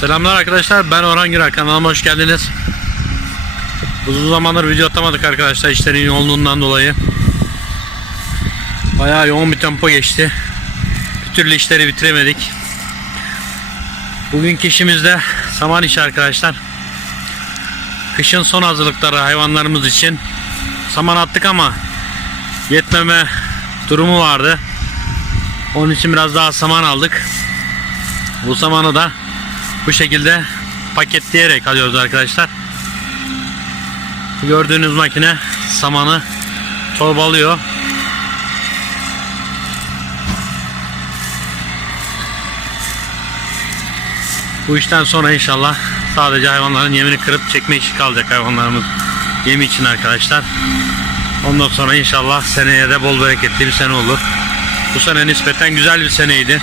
Selamlar arkadaşlar ben Orhan Gürak kanalıma hoş geldiniz. Uzun zamandır video atamadık arkadaşlar işlerin yoğunluğundan dolayı. Bayağı yoğun bir tempo geçti. Bir türlü işleri bitiremedik. Bugünkü işimiz de saman işi arkadaşlar. Kışın son hazırlıkları hayvanlarımız için. Saman attık ama yetmeme durumu vardı. Onun için biraz daha saman aldık. Bu samanı da bu şekilde paketleyerek alıyoruz arkadaşlar. Gördüğünüz makine samanı torbalıyor. Bu işten sonra inşallah sadece hayvanların yemini kırıp çekme işi kalacak hayvanlarımız yemi için arkadaşlar. Ondan sonra inşallah seneye de bol bereketli bir sene olur. Bu sene nispeten güzel bir seneydi.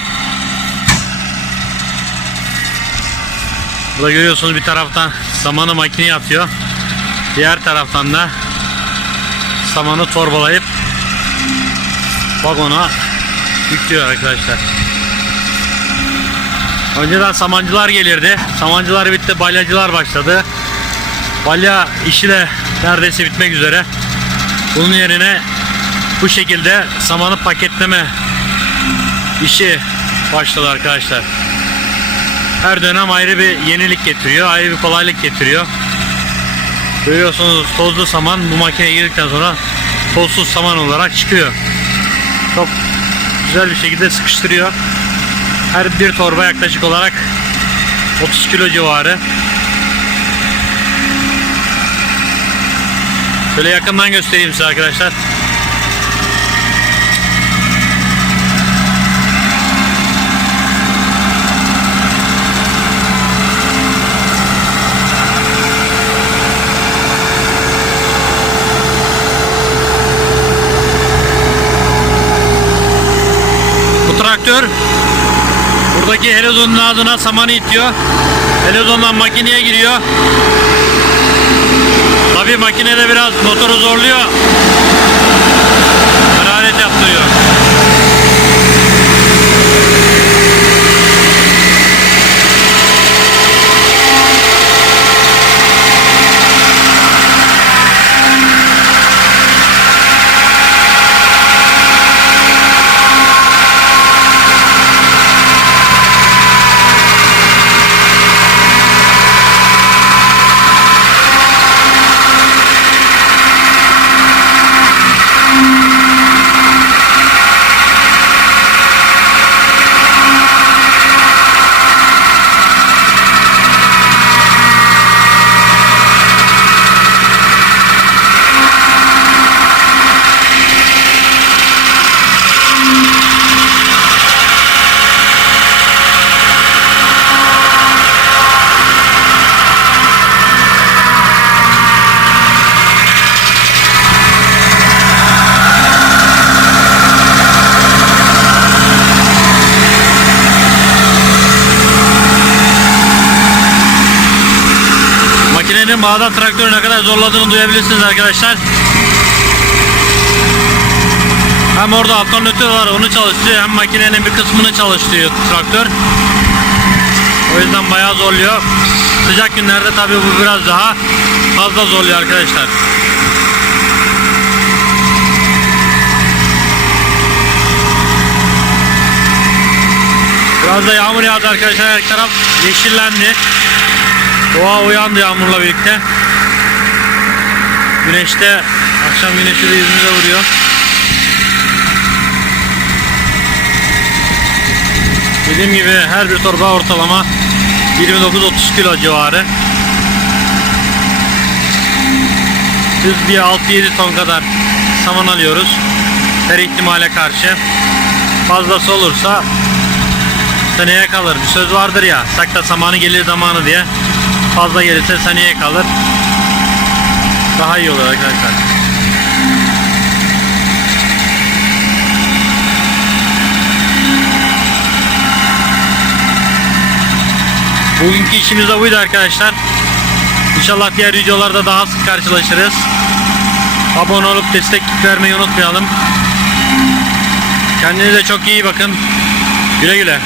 Burada görüyorsunuz bir taraftan samanı makineye atıyor. Diğer taraftan da samanı torbalayıp vagona yüklüyor arkadaşlar. Önceden samancılar gelirdi. Samancılar bitti, balyacılar başladı. Balya işi de neredeyse bitmek üzere. Bunun yerine bu şekilde samanı paketleme işi başladı arkadaşlar. Her dönem ayrı bir yenilik getiriyor, ayrı bir kolaylık getiriyor. Görüyorsunuz tozlu saman bu makineye girdikten sonra tozsuz saman olarak çıkıyor. Çok güzel bir şekilde sıkıştırıyor. Her bir torba yaklaşık olarak 30 kilo civarı. Şöyle yakından göstereyim size arkadaşlar. Traktör buradaki helozonun ağzına samanı itiyor. Helozondan makineye giriyor. Tabii makinede biraz motoru zorluyor. Hararet yaptırıyor. Makinenin bağda traktörü ne kadar zorladığını duyabilirsiniz arkadaşlar. Hem orada alternatör var onu çalıştırıyor hem makinenin bir kısmını çalıştırıyor traktör. O yüzden bayağı zorluyor. Sıcak günlerde tabii bu biraz daha fazla zorluyor arkadaşlar. Biraz da yağmur yağdı arkadaşlar her taraf yeşillendi. Doğa uyandı yağmurla birlikte. Güneşte akşam güneşi de yüzümüze vuruyor. Dediğim gibi her bir torba ortalama 29-30 kilo civarı. Biz bir 6-7 ton kadar saman alıyoruz. Her ihtimale karşı. Fazlası olursa seneye kalır. Bir söz vardır ya, sakla samanı gelir zamanı diye. Fazla gelirse seneye kalır. Daha iyi olur arkadaşlar. Bugünkü işimiz de buydu arkadaşlar. İnşallah diğer videolarda daha sık karşılaşırız. Abone olup destek vermeyi unutmayalım. Kendinize çok iyi bakın. Güle güle.